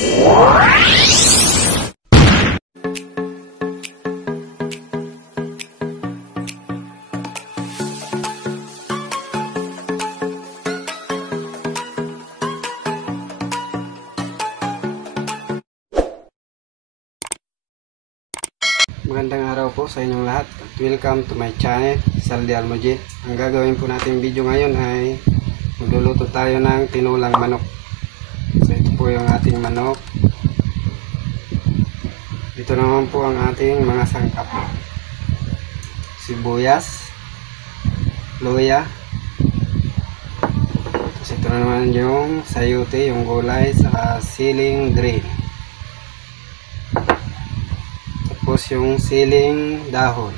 Magandang araw po sa inyong lahat. Welcome to my channel, Saldi Almojit. Ang gagawin po natin video ngayon ay magluluto tayo ng tinulang manok. So ito po yung ating manok. Ito naman po ang ating mga sangkap. Sibuyas, luya. Tapos ito naman yung sayote, yung gulay, sa siling green. Tapos yung siling dahon.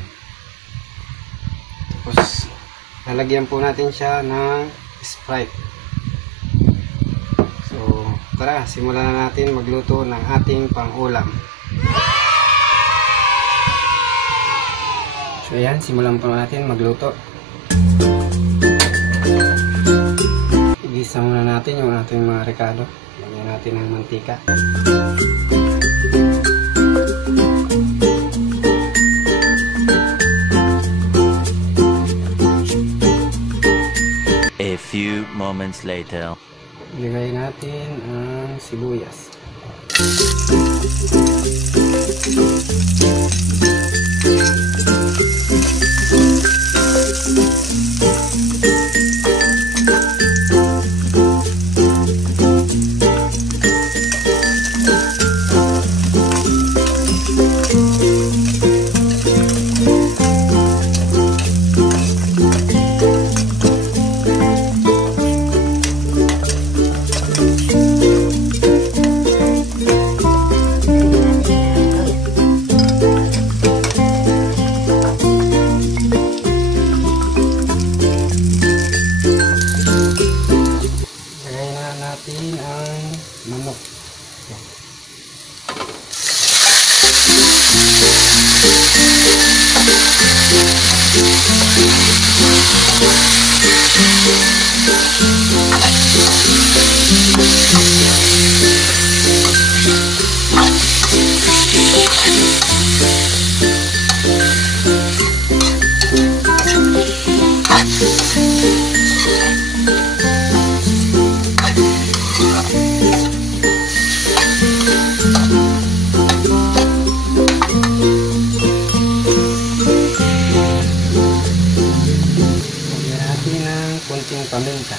Tapos lalagyan po natin siya ng Sprite. So tara, simulan na natin magluto ng ating pang-ulam. So ayan, simulan po natin magluto. Igisa muna natin yung ating mga rekado. Lagyan natin ng mantika. A few moments later. Ilagay natin ang sibuyas. Natin ang manok. Konting paminta.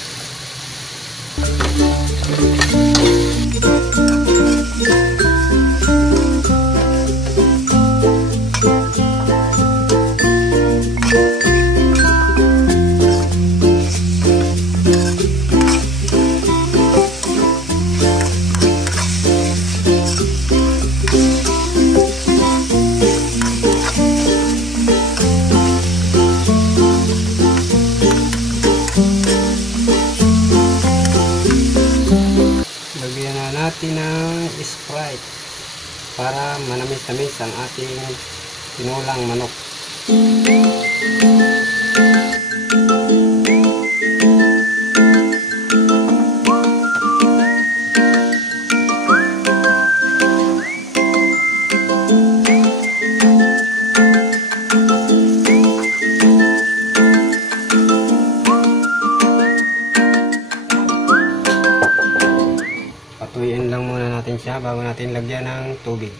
Natin ng Sprite para manamis-namis ang ating tinulang manok. Patuyin lang muna natin siya bago natin lagyan ng tubig.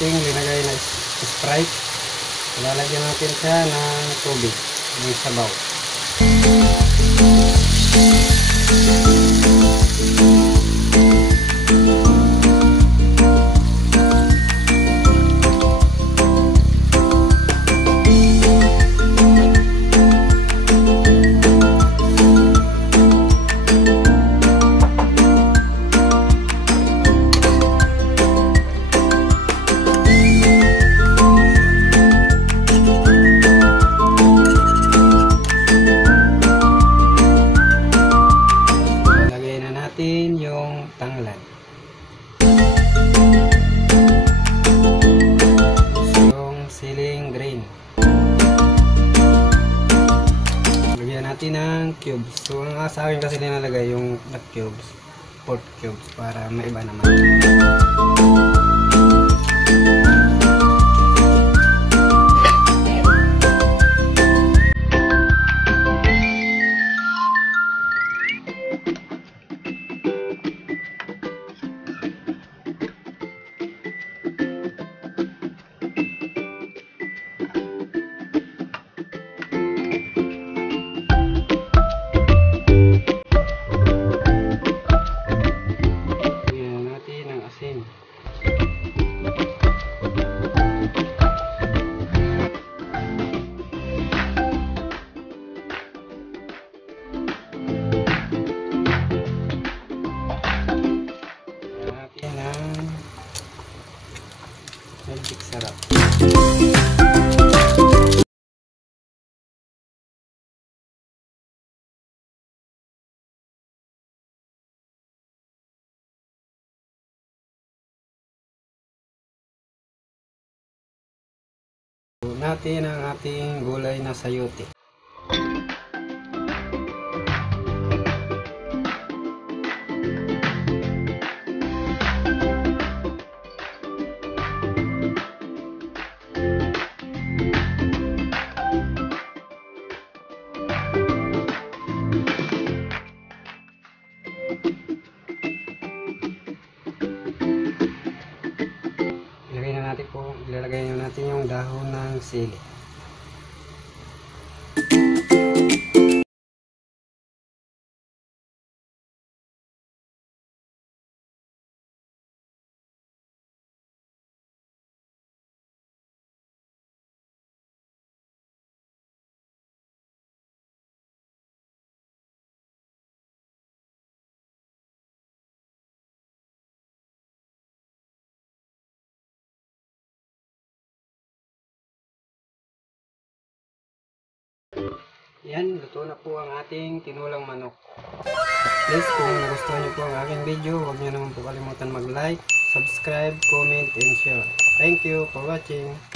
ating linagay na Sprite. Lalagyan natin siya ng tubig, ng sabaw. Yung tanglad, yung ceiling drain, lagyan natin ng cubes. So ang sa akin kasi nilalagay yung cubes, 4 cubes para maiba naman. Magic sarap. Natin ang ating gulay na sayote. Ilalagay na natin yung dahon ng sili. Yan, luto na po ang ating tinulang manok. Please, kung nagustuhan niyo po ang aking video, huwag niyo naman po kalimutan mag-like, subscribe, comment, and share. Thank you for watching.